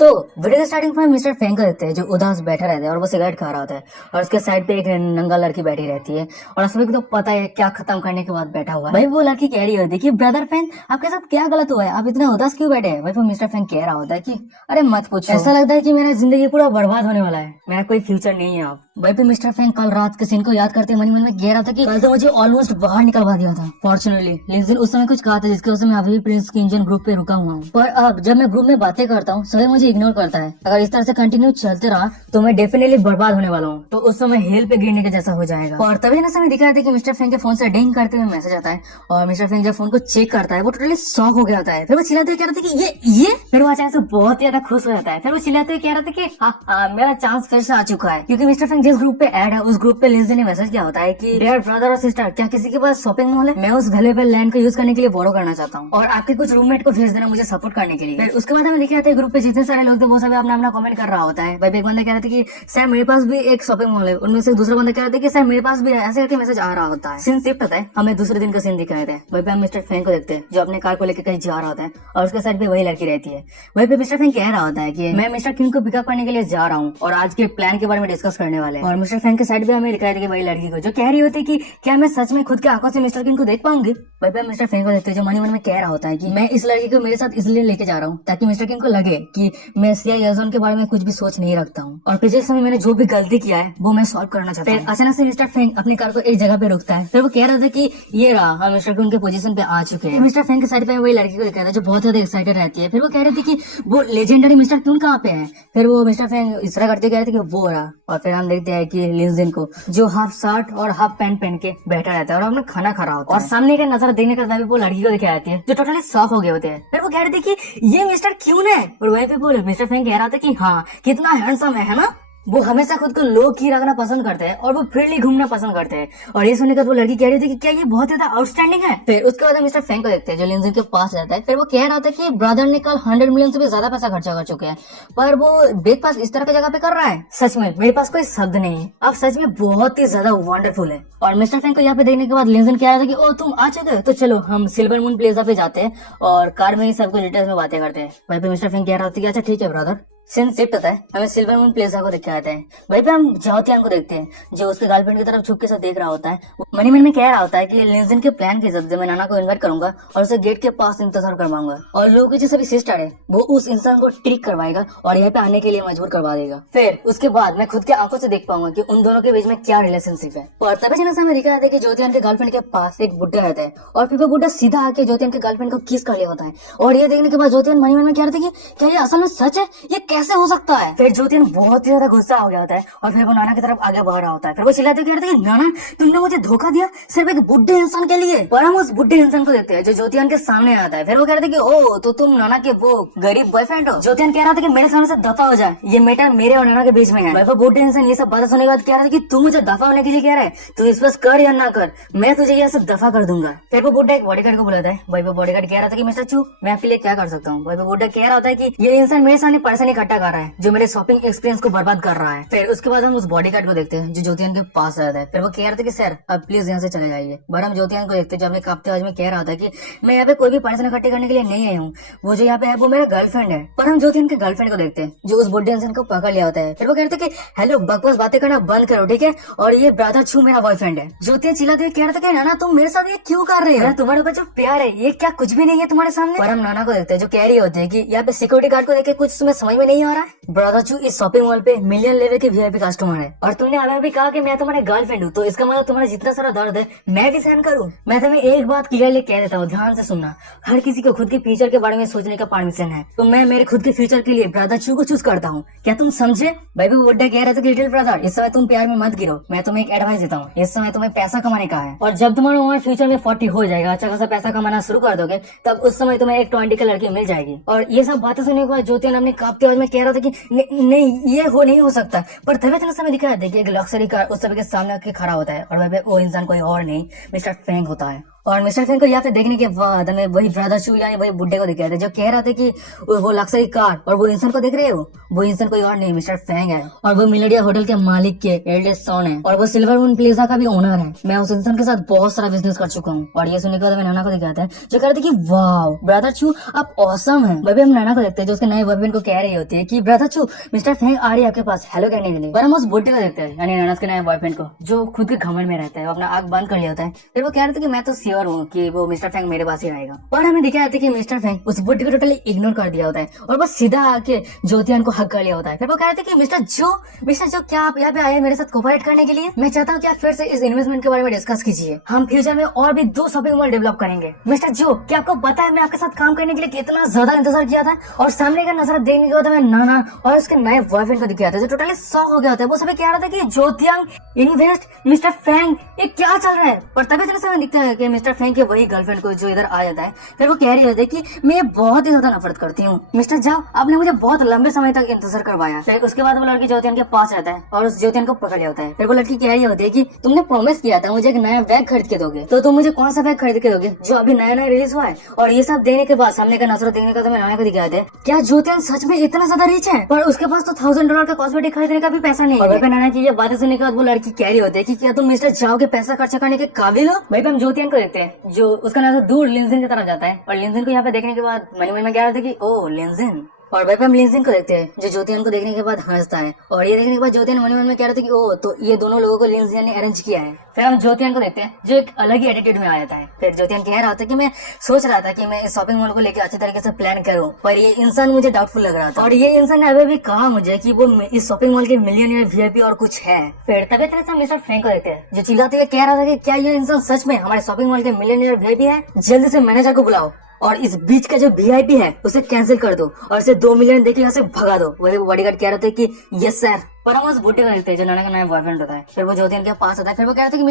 तो वीडियो के स्टार्टिंग में मिस्टर फेंग को देखते हैं जो उदास बैठा रहता है और वो सिगरेट खा रहा होता है और उसके साइड पे एक नंगा लड़की बैठी रहती है और सभी को तो पता है क्या खत्म करने के बाद बैठा हुआ है। भाई वो लड़की कह रही होती है कि ब्रदर फेंग आपके साथ क्या गलत हुआ है, आप इतना उदास क्यों बैठे हैं। भाई वो मिस्टर फेंग कह रहा होता है कि अरे मत पूछो, ऐसा लगता है कि मेरा जिंदगी पूरा बर्बाद होने वाला है, मेरा कोई फ्यूचर नहीं है अब। भाई पे मिस्टर फेंग कल रात के सीन को याद करते मन मन में कह रहा था कि कल तो मुझे ऑलमोस्ट बाहर निकलवा दिया था फॉर्चुनेटली, लेकिन उस समय कुछ कहा था जिसकी वजह से मैं अभी भी प्रिंस की इंजन ग्रुप पे रुका हुआ हूँ। पर अब जब मैं ग्रुप में बातें करता हूँ सभी मुझे इग्नोर करता है। अगर इस तरह से कंटिन्यू चलते रहा तो मैं डेफिनेटली बर्बाद होने वाला हूँ, तो उस समय हेल पे गिरने के जैसा हो जाएगा। और तभी ना समय दिखा था कि मिस्टर फेंग के फोन से डिंग करते हुए मैसेज आता है और मिस्टर फेंग जब फोन को चेक करता है वो टोटली शॉक हो गया होता है। फिर वो चिल्लाते कह रहा था कि ये फिर वो अचानक से बहुत ज्यादा खुश हो जाता है। फिर वो चिल्लाते कह रहा था कि हाँ मेरा चांस फिर से आ चुका है, क्योंकि मिस्टर फेंग जिस ग्रुप पे ऐड है उस ग्रुप पे लिंजे ने मैसेज किया होता है कि डियर ब्रदर और सिस्टर, क्या किसी के पास शॉपिंग मॉल है, मैं उस वैल्यूएबल लैंड को यूज करने के लिए बोरो करना चाहता हूँ और आपके कुछ रूममेट को भेज देना मुझे सपोर्ट करने के लिए। फिर उसके बाद हमें लिखा था ग्रुप पे जितने सारे लोग थे वो सब अपना अपना कमेंट कर रहा होता है। भाई एक बंदा कह रहा था कि सर मेरे पास भी एक शॉपिंग मॉल है, उनमें से दूसरा बंदा कह रहा था कि सर मेरे पास भी है, ऐसे करके मैसेज आ रहा होता है। सीन शिफ्ट होता है, हमें दूसरे दिन का सीन दिख रहे थे। वही पे हम मिस्टर फेंग को देखते हैं जो अपने कार को लेकर कहीं जा रहा होता है और उसके साइड पे वही लड़की रहती है। वही पे मिस्टर फेंग कह रहा होता है कि मैं मिस्टर किंग को पिकअप करने के लिए जा रहा हूँ और आज के प्लान के बारे में डिस्कस करने वाले हैं। और मिस्टर फेंग के साइड पे हमें लिखा है कि वही लड़की को जो कह रही होती है कि क्या मैं सच में खुद के आंखों से मिस्टर किंग को देख पाऊंगी। वही पे मिस्टर फेंग को देखते हैं जो मन में कह रहा होता है कि मैं इस लड़की को मेरे साथ इसलिए लेके जा रहा हूँ ताकि मिस्टर किंग को लगे कि मैं सिया याजोन के बारे में कुछ भी सोच नहीं रखता हूँ और पिछले समय मैंने जो भी गलती किया है वो मैं सॉल्व करना चाहता हूँ। अचानक से मिस्टर फेंग अपनी कार को एक जगह पे रोकता है। फिर वो कह रहा था कि ये रहा, हम मिस्टर किंग के पोजीशन पे आ चुके हैं। मिस्टर फेंग के साइड पे वही लड़की को दिखा था जो बहुत ज्यादा एक्साइटेड रहती है। फिर वो कह रही थी कि वो लेजेंडरी मिस्टर किंग कहाँ पे है। फिर वो मिस्टर फेंग इस तरह करते कह रहे थे कि वो रहा। और फिर हम देखते हैं कि लिंजिन को जो हाफ शर्ट और हाफ पैंट पहन के बैठा रहता है और अपना खाना खा रहा होता है और सामने का नजारा देखने के बाद वो लड़की को दिखाई जाती है जो टोटली शॉक हो गए होते हैं। फिर वो कह रही थी कि ये मिस्टर क्यों है और वहीं पे बोले मिस्टर फेंग कह रहा था कि हाँ कितना हैंडसम है ना। वो हमेशा खुद को लो की रखना पसंद करते हैं और वो फ्रीली घूमना पसंद करते हैं। और ये सुनने के बाद वो लड़की कह रही थी कि क्या ये बहुत ज्यादा आउटस्टैंडिंग है। फिर उसके बाद हम मिस्टर फेंग को देखते हैं जो लिंजिन के पास रहता है। फिर वो कह रहा था कि ब्रदर ने कल 100 मिलियन से भी ज्यादा पैसा खर्चा कर चुके हैं पर वो ब्रेकफास्ट इस तरह की जगह पे कर रहा है। सच में मेरे पास कोई शब्द नहीं है, आप सच में बहुत ही ज्यादा वंडरफुल है। और मिस्टर फेंग को यहाँ पे देखने के बाद लिंजिन कह रहा था कि ओ तुम आ चुके हो तो चलो हम सिल्वर मून प्लेजा पे जाते हैं और कार में ही सबको डिटेल्स में बातें करते हैं। वहीं पे मिस्टर फेंग कह रहा था कि अच्छा ठीक है ब्रदर। सीन शिफ्ट होता है, हमें सिल्वर मून प्लेजा को देख आते हैं। वहीं पे हम जाओतियांग को देखते हैं जो उसके गर्लफ्रेंड की तरफ छुपके से देख रहा होता है। मन में कह रहा होता है कि लिंजिन के प्लान की इज्जत मैं नाना को इन्वाइट करूंगा और उसे गेट के पास इंतजार करवाऊंगा और लोगों की जो सभी सिस्टर है वो उस इंसान को ट्रिक करवाएगा और यहाँ पे आने के लिए मजबूर करवा देगा। फिर उसके बाद मैं खुद के आंखों से देख पाऊंगा कि उन दोनों के बीच में क्या रिलेशनशिप है। और तभी जैसे हमें दिखा था कि ज्योतियान के गर्लफ्रेंड के पास एक बुड्ढा रहता है और फिर वो बुड्ढा सीधा आके ज्योतियान के गर्लफ्रेंड को किस कर लिया होता है। और ये देखने के बाद ज्योतियान मन में कह रहे थे कि क्या ये असल में सच है, ये कैसे हो सकता है। फिर ज्योतियन बहुत ही ज्यादा गुस्सा हो गया होता है और फिर वो नाना की तरफ आगे बढ़ रहा होता है। फिर वो चिल्लाते कह रहे थे कि नाना तुमने मुझे धोखा दिया सिर्फ एक बुढ़े इंसान के लिए। पर हम उस बुढ़े इंसान को देखते हैं जो ज्योतियन के सामने आता है। फिर वो कह रहे थे कि ओ तो तुम नाना के वो गरीब बॉयफ्रेंड हो। ज्योतियन कह रहा था कि मेरे सामने से दफा हो जाए, ये मैटर मेरे और नाना के बीच में है। वो बुढ़े इंसान ये सब बातें सुनने के बाद कह रहा था कि तू मुझे दफा होने के लिए कह रहा है, तू इस पर कर या ना कर, मैं तुझे यहाँ से दफा कर दूंगा। फिर वो बुढ़ा एक बॉडीगार्ड को बुलाता है। भाई वो बॉडीगार्ड कह रहा था कि मिस्टर चू मैं आपके लिए क्या कर सकता हूँ। भाई वो बुढ़ा कह रहा होता है कि ये इंसान मेरे सामने पैसा इकट्ठा कर रहा है जो मेरे शॉपिंग एक्सपीरियंस को बर्बाद कर रहा है। फिर उसके बाद हम उस बॉडीगार्ड को देखते हैं जो ज्योतियान के पास रहता है। फिर वो कह रहे थे कि सर अब प्लीज यहाँ से चले जाइए। बट हम ज्योतियान को देखते हैं जो अपने कांपते आवाज में कह रहा था कि मैं यहाँ पे कोई भी पैसा इकट्ठे करने के लिए नहीं आई हूँ, वो जो यहाँ पे है वो मेरा गर्लफ्रेंड है। पर हम ज्योतियान के गर्लफ्रेंड को देखते हैं जो उस बुढ़े इंसान को पकड़ लिया होता है। फिर वो कहते हैं कि हेलो बकवास बातें करना बंद करो ठीक है, और ये ब्रदर छू मेरा बॉयफ्रेंड है। ज्योतियान चिल्लाते कह रहा था कि नाना तुम मेरे साथ ये क्यों कर रहे हो, तुम्हारे ऊपर जो प्यार है ये क्या कुछ भी नहीं है तुम्हारे सामने। पर हम नाना को देखते हैं जो कह रही होते हैं कि यहाँ पे सिक्योरिटी गार्ड को देख के कुछ तुम्हें समझ में नहीं आ रहा है। ब्रदर छू इस शॉपिंग मॉल पे मिलियन लेवल के वीआईपी कस्टमर है और तुमने अभी भी कहा कि मैं तुम्हारे गर्लफ्रेंड हूँ, तो इसका मतलब तुम्हारा जितना सारा दर्द है मैं भी सहन करूँ। मैं तुम्हें एक बात क्लियरली कह देता हूँ, ध्यान से सुनना, हर किसी को खुद के फ्यूचर के बारे में सोचने का परमिशन है, तो मैं मेरे खुद के फ्यूचर के लिए ब्रदर चू को चूज करता हूँ। क्या तुम समझे। भाई भी बुड्ढा कह रहा था कि लिटिल ब्रदर इस समय तुम प्यार में मत गिरो, मैं तुम्हें एक एडवाइस देता हूँ, इस समय तुम्हें पैसा कमाने का है और जब तुम्हारा उम्र फ्यूचर में 40 हो जाएगा, अच्छा खासा पैसा कमाना शुरू कर दोगे, तब उस समय तुम्हें एक 20 की लड़की मिल जाएगी। और ये सब बातें सुनने के बाद ज्योतियन अपने कांपते आवाज में कह रहा था कि नहीं ये नहीं हो सकता। पर तभी इतना समय दिखाया था कि एक लग्जरी कार उस सभी के सामने आके खड़ा होता है और वह वो इंसान कोई और नहीं मिस्टर फेंग होता है। और मिस्टर फैंग को यहाँ पे देखने के बाद हमें वही ब्रदर चू यानी वही बुड्ढे को दिखाया था जो कह रहा था कि वो लक्जरी कार और वो इंसान को देख रहे हो, वो इंसान कोई और नहीं मिस्टर फैंग है और वो मिलेडिया होटल के मालिक के एल्डेस्ट सन है और वो सिल्वर मून प्लेजा का भी ओनर है। मैं उस इंसान के साथ बहुत सारा बिजनेस कर चुका हूँ। और ये सुनने के बाद हमें नाना को दिखाता है जो कह रहे थे कि वाओ ब्रदर चू आप ऑसम है। वही हम नाना को देखते हैं जो उसके नए बॉयफ्रेंड को कह रही होती है कि ब्रदर चू मिस्टर फैंग आ रही है आपके पास हेलो कहने के लिए। पर हम उस बुड्ढे को देखते हैं यानी नाना के नए बॉयफ्रेंड को जो खुद के घमंड में रहता है, अपना आंख बंद कर लिया होता है। फिर वो कह रहे थे कि मैं तो श्योर हूँ कि वो मिस्टर फैंग मेरे पास ही आएगा। और हमें दिखाया था कि मिस्टर फैंग उस बुड्ढे को टोटली इग्नोर कर दिया होता है और बस सीधा आके ज्योतियान को हक कर लिया होता है। फिर वो कह रहे थे कि मिस्टर जो क्या आप यहाँ पे आए मेरे साथ कोऑपरेट करने के लिए? मैं चाहता हूँ कि आप फिर से इस इन्वेस्टमेंट के बारे में डिस्कस कीजिए। हम फ्यूचर में और भी 2 शॉपिंग मॉल डेवलप करेंगे। मिस्टर जो क्या आपको पता है मैं आपके साथ काम करने के लिए कितना ज्यादा इंतजार किया था? और सामने का नजारा देखने के बाद मैं नाना और उसके नए बॉयफ्रेंड को दिखाया था जो टोटली शॉक हो गया था। वो सभी कह रहा था कि ज्योतियांग इन्वेस्ट मिस्टर फैंग ये क्या चल रहा है? पर तभी तरह से दिखता है कि मिस्टर फैंग के वही गर्लफ्रेंड को जो इधर आ जाता है। फिर वो कह रही होती है कि मैं बहुत ही ज्यादा नफरत करती हूँ। मिस्टर जाओ आपने मुझे बहुत लंबे समय तक इंतजार करवाया। फिर उसके बाद वो लड़की ज्योतियान के पास आता है और उस ज्योतियान को पकड़ लिया होता है। फिर वो लड़की कह रही होती है कि तुमने प्रॉमिस किया था मुझे एक नया बैग खरीद के दोगे, तो तुम मुझे कौन सा बैग खरीद के दोगे जो अभी नया नया रिलीज हुआ है? और ये सब देने के बाद सामने का नजर देखने का तो मैं नाना को दिखाया था क्या ज्योतियान सच में इतना ज्यादा रिच है? पर उसके पास तो $1000 का कॉस्मेटिक खरीदने का भी पैसा नहीं है। और नाना की ये बातें सुनने के बाद वो लड़की कह रही होती है कि क्या तुम मिस्टर जाओ के पैसा खर्चा करने के काबिल हो? वही पे हम ज्योतियान को देखते हैं जो उसका नजर दूर लिंजिन की तरफ जाता है और लिंजिन को यहाँ पे देखने के बाद मन में कह रहा था कि ओ लिंजिन। और वही पे हम लिंजिन को देखते हैं जो ज्योतियान को देखने के बाद हंसता है और ये देखने के बाद ज्योतियान मन में कह रहे थे कि ओ तो ये दोनों लोगों को लिंजिन ने अरेंज किया है। फिर हम ज्योतियान को देखते हैं जो एक अलग ही एटीट्यूड में आ जाता है। फिर ज्योतियान कह रहा था कि मैं सोच रहा था कि मैं इस शॉपिंग मॉल को लेकर अच्छे तरीके से प्लान करूं, पर ये इंसान मुझे डाउटफुल लग रहा था और ये इंसान ने अभी भी कहा मुझे कि वो इस शॉपिंग मॉल के मिलियनियर वीआईपी और कुछ है। फिर तभी तरह से हम मिस्टर फैंग को देखते हैं जो चिल्लाते हुए कह रहा था कि क्या ये इंसान सच में हमारे शॉपिंग मॉल के मिलियनियर वीआईपी है? जल्दी से मैनेजर को बुलाओ और इस बीच का जो वीआईपी है उसे कैंसिल कर दो और इसे 2 मिलियन देके यहाँ से भगा दो। वही बॉडीगार्ड कह रहे थे कि यस सर। पर हम उस बुड्ढे को देखते हैं जो नाना का नया बॉयफ्रेंड होता है। फिर वो ज्योतियान के पास आता है। फिर वो कह रहे थे कि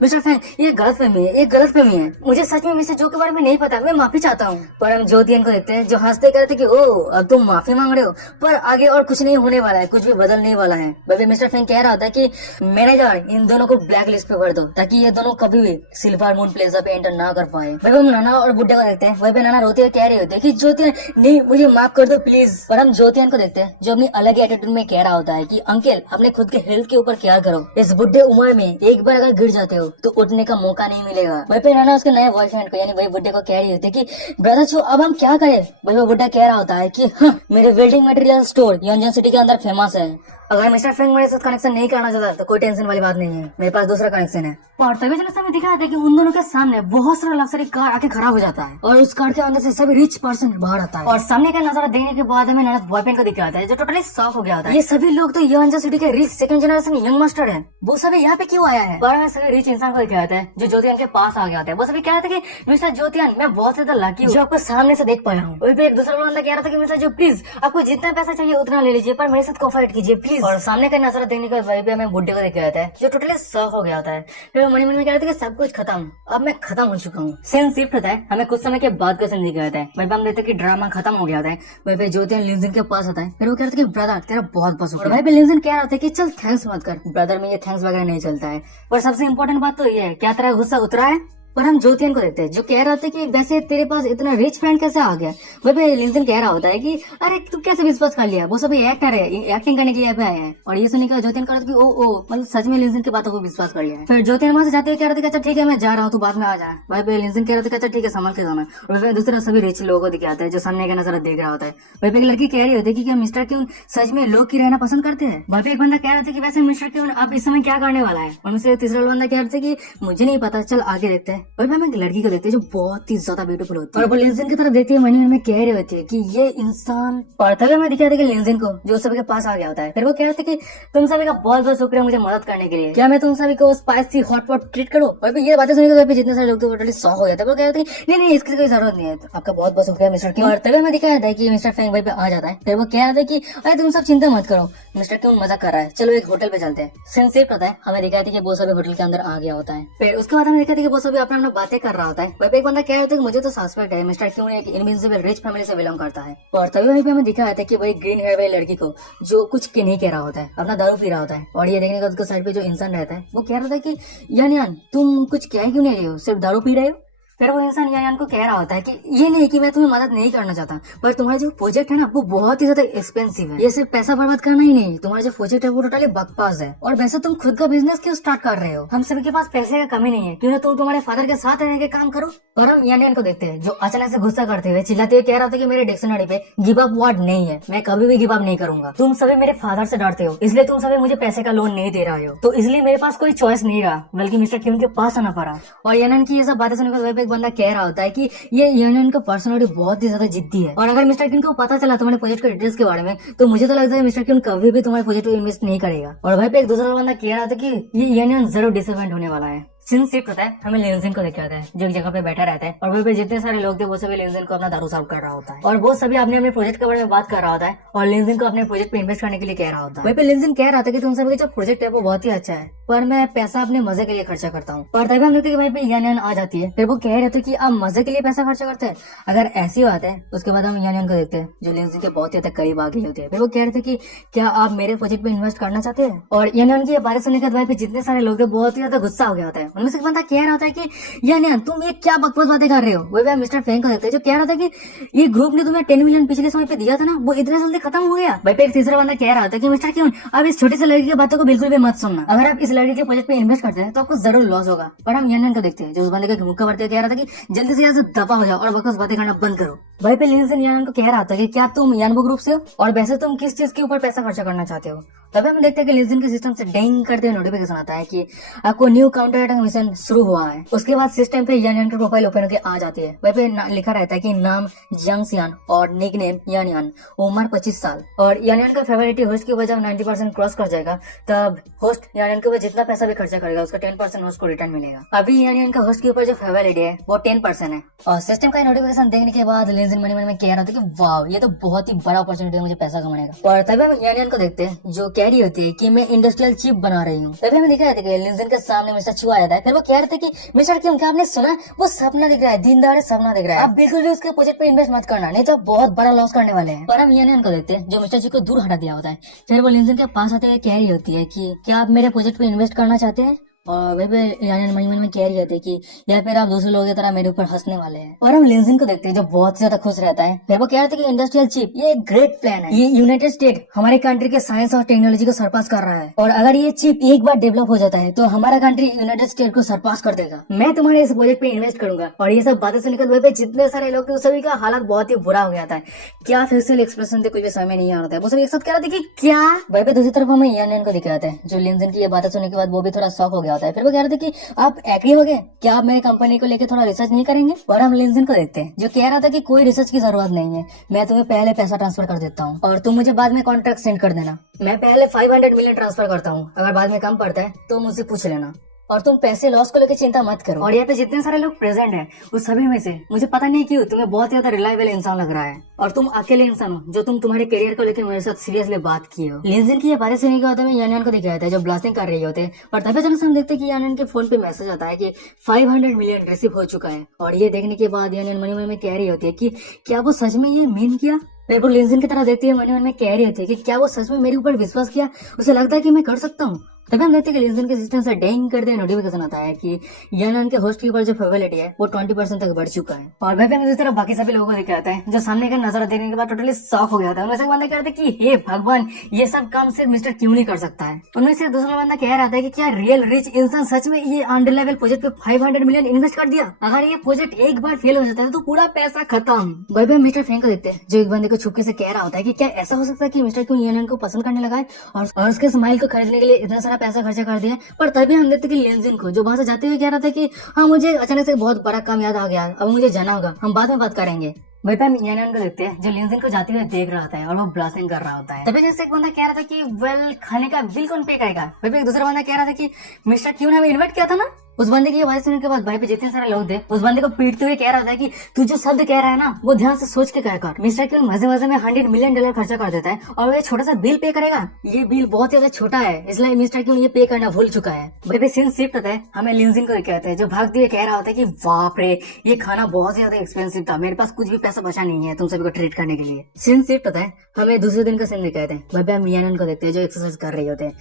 मिस्टर फैंग ये गलतफहमी है, मुझे सच में मिस्टर जो के बारे में नहीं पता, मैं माफी चाहता हूँ। पर हम ज्योतियान को देखते हैं जो हंसते कह रहे थे कि ओ अब तुम माफी मांग रहे हो, पर आगे और कुछ नहीं होने वाला है, कुछ भी बदलने वाला है। वही मिस्टर फैंग कह रहा था कि मैनेजर इन दोनों को ब्लैक लिस्ट पे कर दो ताकि ये दोनों कभी भी सिल्वर मून प्लेजा पे एंटर ना कर पाए। वही हम नाना और बुड्ढे को देखते हैं। वही पे नाना रोते हुए कह रहे होते हैं कि ज्योतियान नहीं मुझे माफ कर दो प्लीज। पर हम ज्योतियान को देखते हैं जो अपनी अलग एटीट्यूड में कह रहा होता है कि अंकल अपने खुद के हेल्थ के ऊपर क्या करो, इस बुढ़े उम्र में एक बार अगर गिर जाते हो तो उठने का मौका नहीं मिलेगा। वही पे नाना उसके नए बॉयफ्रेंड को यानी वही बुड्ढे को कह रही होती है कि ब्रदर छो अब हम क्या करें? वही वो बुड्ढा कह रहा होता है कि मेरे वेल्डिंग मटेरियल स्टोर यंजन सिटी के अंदर फेमस है। अगर मिस्टर फैंग मेरे साथ कनेक्शन नहीं करना चाहता तो कोई टेंशन वाली बात नहीं है, मेरे पास दूसरा कनेक्शन है। और तभी समय दिखाया था कि उन दोनों के सामने बहुत सारा लग्जरी कार आके खड़ा हो जाता है और उस कार के अंदर से सभी रिच पर्सन बाहर आता है और सामने का नजारा देखने के बाद हमें नया बॉयफ्रेंड को दिखाता है जो टोटली शॉक हो गया होता है। ये सभी लोग तो यंजन सिटी के rich second generation young master है, वो सभी यहाँ पे क्यों आया है? बार में सभी रिच इंसान को दिखाया है जो ज्योतियान के पास आ गया था। वो सभी कह रहे थे कि मिस्टर ज्योतियान मैं बहुत ज्यादा लकी हूँ जो आपको सामने से देख पाया हूँ। वही पे एक दूसरा बंदा कह रहा था कि मिस्टर जो प्लीज आपको जितना पैसा चाहिए उतना ले लीजिए पर मेरे साथ कोऑपरेट कीजिए प्लीज। और सामने का नजारा देखने के बाद वही पे हमें बुड्ढे को दिखाया था जो टोटली शॉक हो गया होता है। फिर मन में कह रहे थे कि सब कुछ खत्म, अब मैं खत्म हो चुका हूँ। सीन शिफ्ट होता है, हमें कुछ समय के बाद का सीन दिखाया था। वही पे हम देखते कि ड्रामा खत्म हो गया होता है। वही पे ज्योतियान लिंजिन के पास आता है। फिर वो कह रहे थे कि ब्रदर तेरा बहुत बस हो गया। वही पे लिंजिन कह रहा था कि चल थैंक्स मत कर, ब्रदर में ये थैंक्स वगैरह नहीं चलता है। पर सबसे इम्पोर्टेंट बात तो ये है क्या तेरा गुस्सा उतरा है? पर हम ज्योतियान को देखते हैं जो कह रहा था कि वैसे तेरे पास इतना रिच फ्रेंड कैसे आ गया। वही पे लिंजिन कह रहा होता है कि अरे तू कैसे विश्वास कर लिया, वो सभी एक्टर है, एक्टिंग करने के लिए आए हैं। और ये सुनने का ज्योतियान कह रहा था कि ओ मतलब सच में लिंजिन की बातों को विश्वास कर लिया है। फिर ज्योतियान वहां से जाते हुए कह रहे थे अच्छा ठीक है मैं जा रहा हूँ तू बाद में आ जा। वही पे लिंजिन कह रहे थे अच्छा ठीक है संभल के जाना। और वही दूसरा सभी रिच लोगों को दिखाता है जो सामने का नजर देख रहा होता है। वही पे एक लड़की कह रही होती है कि क्या मिस्टर क्यून सच में लोग की रहना पसंद करते हैं? वही पे एक बंदा कह रहा था कि वैसे मिस्टर क्यून आप इस समय क्या करने वाला है? और मुझसे तीसरा बंदा कह रहे थे कि मुझे नहीं पता, चल आगे देखते हैं। वही पे हम एक लड़की देखते हैं जो बहुत ही ज्यादा ब्यूटीफुल होती है और वो लिंजिन की तरफ देखती है। मन में कह रही होती है कि ये इंसान पढ़ते हुए मैं दिखाया था कि लिंजिन को जो सभी के पास आ गया होता है। फिर वो कह रहे थे कि तुम सभी का बहुत बहुत शुक्रिया मुझे मदद करने के लिए, क्या मैं तुम सभी को स्पाइसी हॉटपॉट ट्रीट करूं? और ये बातें सुनने के जितने सारे लोग तो टोटली शॉक हो जाते हैं। वो कह रहे थे नहीं इसकी कोई जरूरत नहीं है, आपका बहुत बहुत शुक्रिया मिस्टर क्यों। और तभी मैं दिखाया था कि मिस्टर फैंग वहीं पे आ जाता है। फिर वो कह रहा था कि अरे तुम सब चिंता मत करो, मिस्टर क्यों मजाक कर रहा है, चलो एक होटल पे चलते हैं। सिंसियर पता है हमें दिखाया था कि वो सभी होटल के अंदर आ गया होता है। फिर उसके बाद हमें दिखाया था कि वो सभी अपना बातें कर रहा होता है। वही पे एक बंदा कह रहा था कि मुझे तो सस्पेक्ट है मिस्टर क्यों एक इनविजिबल रिच फैमिली से बिलोंग करता है। और तभी वहीं पे हमें दिखाया था कि वही ग्रीन हेयर वाली लड़की को जो कुछ नहीं कह रहा होता है, अपना दारू पी रहा होता है। और ये देखने का उसके साइड पे जो इंसान रहता है वो कह रहा था कि यान तुम कुछ कह क्यों नहीं रहे हो, सिर्फ दारू पी रहे हो? फिर वो इंसान यान को कह रहा होता है कि ये नहीं कि मैं तुम्हें मदद नहीं करना चाहता, पर तुम्हारा जो प्रोजेक्ट है ना वो बहुत ही ज्यादा एक्सपेंसिव है, ये सिर्फ पैसा बर्बाद करना ही नहीं, तुम्हारा जो प्रोजेक्ट है वो टोटली बकवास है। और वैसे तुम खुद का बिजनेस क्यों स्टार्ट कर रहे हो, हम सभी के पास पैसे का कमी नहीं है, क्यों ना तुम तुम्हारे फादर के साथ रह के काम करो। और हम यान को देखते हैं जो अचानक से गुस्सा करते हुए चिल्लाते हुए कह रहा था कि मेरे डिक्शनरी पे गिव अप वर्ड नहीं है, मैं कभी भी गिव अप नहीं करूंगा। तुम सभी मेरे फादर से डरते हो, इसलिए तुम सभी मुझे पैसे का लोन नहीं दे रहे हो, तो इसलिए मेरे पास कोई चॉइस नहीं रहा, बल्कि मिस्टर क्यून के पास आना पड़ा। और यानन की ये सब बातें सुनकर एक बंदा कह रहा होता है कि ये यानन का पर्सनालिटी बहुत ही ज्यादा जिद्दी है, और अगर मिस्टर क्यून को पता चला तुम्हारे प्रोजेक्ट के डिटेल्स के बारे में, तो मुझे तो लगता है मिस्टर क्यून कभी भी तुम्हारे प्रोजेक्ट में इन्वेस्ट नहीं करेगा। और भाई पे एक दूसरा बंदा कह रहा था कि ये यानन जरूर डिसअपॉइंट होने वाला है। सीन शिफ्ट होता है, हमें लिंजिन को देखा जाता है जो एक जगह पे बैठा रहता है, और वहाँ पे जितने सारे लोग थे वो सभी लिंजिन को अपना दारू सर्व कर रहा होता है, और वो सभी अपने अपने प्रोजेक्ट के बारे में बात कर रहा होता है, और लिंजिन को अपने प्रोजेक्ट पे इन्वेस्ट करने के लिए कह रहा होता है। वहीं पे लिंजिन कह रहा था कि तुम सभी का जो प्रोजेक्ट है वो बहुत ही अच्छा है, पर मैं पैसा अपने मजे के लिए खर्चा करता हूँ। पर तभी हम देखते हैं कि वहीं पे यान आ जाती है, फिर वो कह रहे थे कि आप मजे के लिए पैसा खर्चा करते हैं। अगर ऐसी बात है, उसके बाद हम यान को देखते हैं जो लिंजिन के बहुत ही ज्यादा करीब आ गई होती है। फिर वो कह रहे थे कि क्या आप मेरे प्रोजेक्ट पे इन्वेस्ट करना चाहते हैं, और यान की ये बातें सुनने के बाद वहीं पे जितने सारे लोग थे बहुत ही ज्यादा गुस्सा हो गया होता है। उनमें से एक बंदा कह रहा होता है कि यान तुम ये क्या बकवास बातें कर रहे हो। वही मिस्टर फैंग को देखते हैं जो कह रहा था कि ये ग्रुप ने तुम्हें 10 मिलियन पिछले समय पे दिया था ना, वो इतने जल्दी खत्म हो गया। भाई पे एक तीसरा बंदा कह रहा था कि मिस्टर क्यून अब इस छोटी सी लड़की की बातों को बिल्कुल भी मत सुनना, अगर आप इस लड़की के प्रोजेक्ट पे इन्वेस्ट करते हैं तो आपको जरूर लॉस होगा। पर हम यान को देखते हैं जो उस बंदे का मुक्का बढ़ते कह रहा था कि जल्दी से यहाँ से दफा हो जाओ और बकवास बातें करना बंद करो। भाई पे लिंजिन यान को कह रहा था कि क्या तुम यानबो ग्रुप से हो, और वैसे तुम किस चीज के ऊपर पैसा खर्चा करना चाहते हो। तभी हम देखते हैं कि लिंजिन के सिस्टम से डिंग करते हुए नोटिफिकेशन आता है कि आपको न्यू काउंटर अटैक मिशन शुरू हुआ है। उसके बाद सिस्टम पे यान की प्रोफाइल ओपन होकर आ जाती है। वहीं पे लिखा रहता है कि नाम जियांग और निक नेम यान, उम्र 25 साल। और यान का फेवरेट होस्ट की वजह 90% क्रॉस कर जाएगा, तब होस्ट यान के ऊपर जितना पैसा भी खर्चा करेगा उसका 10% होस्ट को रिटर्न मिलेगा। अभी यान का होस्ट के ऊपर जो फेवरेट है वो 10% है। और सिस्टम का नोटिफिकेशन देखने के बाद लिंजिन मन में कह रहा था कि वाह ये तो बहुत ही बड़ा अपॉर्चुनिटी है मुझे पैसा कमाने का। और तभी हम यान को देखते हैं जो कह रही होती है कि मैं इंडस्ट्रियल चिप बना रही हूँ। तभी हमें दिखा रहा था कि लिंजिन के सामने मिस्टर चू आ जाता है। फिर वो कह रहे थे कि मिस्टर क्यों, क्या आपने सुना, वो सपना दिख रहा है, दिन दहाड़े सपना दिख रहा है, आप बिल्कुल भी उसके प्रोजेक्ट पे इन्वेस्ट मत करना, नहीं तो बहुत बड़ा लॉस करने वाले हैं। पर हम यान को देखते हैं जो मिस्टर चू को दूर हटा दिया होता है। फिर वो लिंजिन के पास आते हुए कह रही होती है कि क्या आप मेरे प्रोजेक्ट पे इन्वेस्ट करना चाहते हैं, और वही पे यान मन में कह रही होती है कि या फिर आप दूसरे लोगों की तरह मेरे ऊपर हंसने वाले हैं। और हम लिंजिन को देखते हैं जो बहुत ज्यादा खुश रहता है। फिर वो कह रहे थे कि इंडस्ट्रियल चिप ये एक ग्रेट प्लान है, ये यूनाइटेड स्टेट हमारे कंट्री के साइंस और टेक्नोलॉजी को सरपास कर रहा है, और अगर ये चिप एक बार डेवलप हो जाता है तो हमारा कंट्री यूनाइटेड स्टेट को सरपास कर देगा। मैं तुम्हारे इस प्रोजेक्ट पे इन्वेस्ट करूंगा। और ये सब बातें सुनकर वही पे जितने सारे लोग थे सभी का हालत बहुत ही बुरा हो गया था। क्या फेशियल एक्सप्रेशन थे कुछ भी समझ नहीं आ रहा था, वो सब एक साथ कह रहे थे कि क्या। वही पे दूसरी तरफ हमें यान को दिखा था जो लिंजिन की ये बातें सुनने के बाद वो भी थोड़ा शॉक हो गया होता है। फिर वो कह रहे थे कि आप एग्री हो गए, क्या आप मेरी कंपनी को लेकर थोड़ा रिसर्च नहीं करेंगे। और हम लिंजिन को देखते हैं जो कह रहा था कि कोई रिसर्च की जरूरत नहीं है, मैं तुम्हें पहले पैसा ट्रांसफर कर देता हूँ और तुम मुझे बाद में कॉन्ट्रैक्ट सेंड कर देना। मैं पहले 500 मिलियन ट्रांसफर करता हूँ, अगर बाद में कम पड़ता है तो मुझसे पूछ लेना, और तुम पैसे लॉस को लेकर चिंता मत करो। और यहाँ पे जितने सारे लोग प्रेजेंट हैं उस सभी में से मुझे पता नहीं क्यों तुम्हें बहुत ज्यादा रिलायबल इंसान लग रहा है, और तुम अकेले इंसान हो जो तुम तुम्हारे करियर को लेकर मेरे साथ सीरियसली बात किए हो। लिंजिन की ये बातें सुनने के बाद में यान को दिखाया था जो ब्लास्टिंग कर रही होते, पर तभी अचानक हम देखते हैं कि यान के फोन पे मैसेज आता है कि 500 मिलियन रिसीव हो चुका है। और ये देखने के बाद यान मन में कह रही होती है कि क्या वो सच में ये मीन किया। फिर वो लिंजिन की तरह देखती है, मन में कह रही होती है कि क्या वो सच में मेरे ऊपर विश्वास किया, उसे लगता है कि मैं कर सकता हूँ। तभी हम देखते हैं कि लिंजिन के सिस्टम से डेंग करते नोटिफिकेशन आता है कि यान के होस्ट के ऊपर जो फेवरेट है वो 20% तक बढ़ चुका है। और वह भी तरफ बाकी सभी लोगों को दिखाता है जो सामने का नजारा देखने के बाद टोटली शॉक हो गया था। उनमें से बंदा कह रहा था कि हे भगवान, ये सब काम सिर्फ मिस्टर क्यों नहीं कर सकता है। उनमें से दूसरा बंदा कह रहा था कि क्या रियल रिच इंसान सच में ये अनरिलायबल प्रोजेक्ट पे 500 मिलियन इन्वेस्ट कर दिया। अगर ये प्रोजेक्ट एक बार फेल हो जाता है तो पूरा पैसा खत्म। वही हम मिस्टर फैंग को देखते हैं जो एक बंदे को छुपके से कह रहा होता है कि क्या ऐसा हो सकता है कि मिस्टर क्यों यान को पसंद करने लगा है और उसके स्माइल को खरीदने के लिए इतना सारा पैसा खर्चा कर दिया। पर तभी हम देखते कि लिंजिन को जो वहां से जाते हुए कह रहा था कि हाँ मुझे अचानक से बहुत बड़ा काम याद आ गया, अब मुझे जाना होगा, हम बाद में बात करेंगे। वही पे हम यान को देखते हैं जो लिंजिन को जाते हुए देख रहा होता है और वो ब्लास्टिंग कर रहा होता है। तभी जैसे एक बंदा कह रहा था कि वेल खाने का बिल कौन पे करेगा। वही पे एक दूसरा बंदा कह रहा था कि मिस्टर क्यों ने हमें इन्वाइट किया था ना। उस बंदे की आवाज सुनने के बाद भाई पे जितने सारे लोग थे उस बंदे को पीटते हुए कह रहा था कि तू जो शब्द कह रहा है ना वो ध्यान से सोच के कह कर। मिस्टर क्यों मजे मजे में $100 मिलियन खर्चा कर देता है और वो ये छोटा सा बिल पे करेगा। ये बिल बहुत ज्यादा छोटा है, इसलिए मिस्टर क्यों ये पे करना भूल चुका है। भाई पे सीन शिफ्ट होता है, हमें लिंजिन को कहते हैं जो भागते हुए कह रहा होता है कि बाप रे ये खाना बहुत ज्यादा एक्सपेंसिव था, मेरे पास कुछ भी पैसा बचा नहीं है तुम सभी को ट्रीट करने के लिए। सीन शिफ्ट होता है, हमें दूसरे दिन का सीन दिखाते हैं। भाई हम यान को देखते हैं जो एक्सरसाइज कर रहे होते हैं।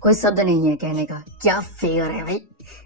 कोई शब्द नहीं है कहने का, क्या फिगर है भाई।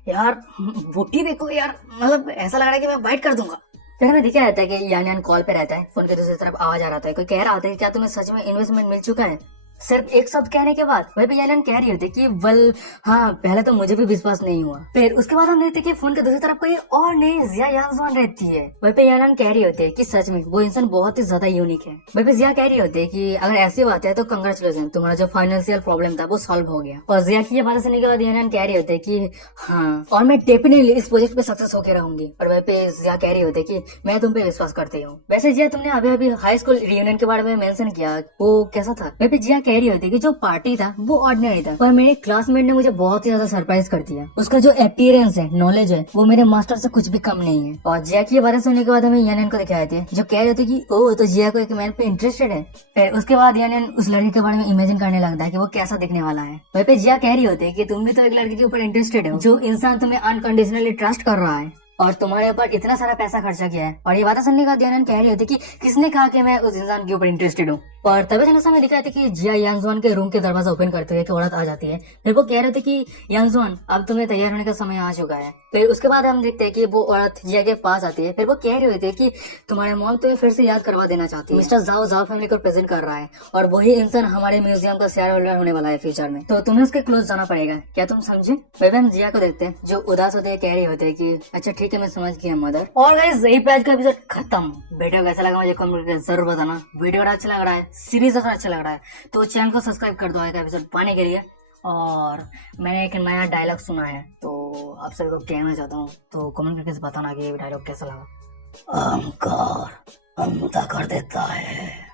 यार बुट्टी देखो यार, मतलब ऐसा लग रहा है कि मैं बाइट कर दूंगा। फिर हमें दिखा रहता है कि यान यान कॉल पे रहता है, फोन के दूसरी तरफ आवाज आ रहा है, कोई कह रहा होता है क्या तुम्हें सच में इन्वेस्टमेंट मिल चुका है। सिर्फ एक शब्द कहने के बाद वही पे यान कह रही होती कि वेल हाँ, पहले तो मुझे भी विश्वास नहीं हुआ। फिर उसके बाद हम देखते कि फोन के दूसरी तरफ कोई और नहीं जिया यानजवान रहती है। वही पे यान कह रही होती है कि सच में वो इंसान बहुत ही ज्यादा यूनिक है। वही पे जिया कह रही होती है कि अगर ऐसी बात है तो कंग्रेचुलेशन, तुम्हारा जो फाइनेंशियल प्रॉब्लम था वो सॉल्व हो गया। और जिया की ये बात सुनने के बाद यान कह रही होती है कि हाँ, और मैं डेफिनेटली इस प्रोजेक्ट पे सक्सेस होकर रहूंगी। और वही पे जिया कह रही होती है कि मैं तुम पे विश्वास करती हूँ। वैसे जिया, तुमने अभी अभी हाई स्कूल रियूनियन के बारे में मेंशन किया, वो कैसा था? वही पे जिया कह रही होती है कि जो पार्टी था वो ऑर्डिनरी था, पर मेरे क्लासमेट ने मुझे बहुत ही ज्यादा सरप्राइज कर दिया। उसका जो अपीयरेंस है, नॉलेज है, वो मेरे मास्टर से कुछ भी कम नहीं है। और जिया की ये बातें सुनने के बाद हमें यान को दिखाई देती है, जो कह रही थी कि ओ तो जिया को एक मैन पे इंटरेस्टेड है। फिर उसके बाद यान उस लड़की के बारे में इमेजिन करने लगता है कि वो कैसा दिखने वाला है। वही पे जिया कह रही होती है कि तुम भी तो एक लड़की के ऊपर इंटरेस्टेड हो, जो इंसान तुम्हें अनकंडीशनली ट्रस्ट कर रहा है और तुम्हारे ऊपर इतना सारा पैसा खर्चा किया है। और ये बातें सुनने के बाद यान कह रही होती कि किसने कहा कि मैं उस इंसान के ऊपर इंटरेस्टेड हूँ। और तभी चलो समय दिखाई थी कि जिया यानजवान के रूम के दरवाजा ओपन करते हुए एक औरत आ जाती है। फिर वो कह रहे थे कि यानजवान, अब तुम्हें तैयार होने का समय आ चुका है। फिर उसके बाद हम देखते हैं कि वो औरत जिया के पास आती है। फिर वो कह रही होती है कि तुम्हारे मॉम तुम्हें फिर से याद करवा देना चाहती है। मिस्टर जाओ जाओ फैमिली को प्रेजेंट कर रहा है और वही इंसान हमारे म्यूजियम का शेयर होल्डर होने वाला है फ्यूचर में, तो तुम्हें उसके क्लोज जाना पड़ेगा। क्या तुम समझे? वही हम जिया को देखते हैं जो उदास होते हैं, कह रही होते हैं कि अच्छा ठीक है, मैं समझ गया मदर। और गाइस यही पे आज का एपिसोड खत्म। वीडियो कैसा लगा मुझे कमेंट करके जरूर बताना। वीडियो अगर अच्छा लग रहा है, सीरीज अगर अच्छा लग रहा है तो चैनल को सब्सक्राइब कर दो आगे का एपिसोड पाने के लिए। और मैंने एक नया डायलॉग सुना है तो आप सभी को कहना चाहता हूँ, तो कमेंट करके बताना कि ये डायलॉग कैसा लगा। अहंकार अंधा कर देता है।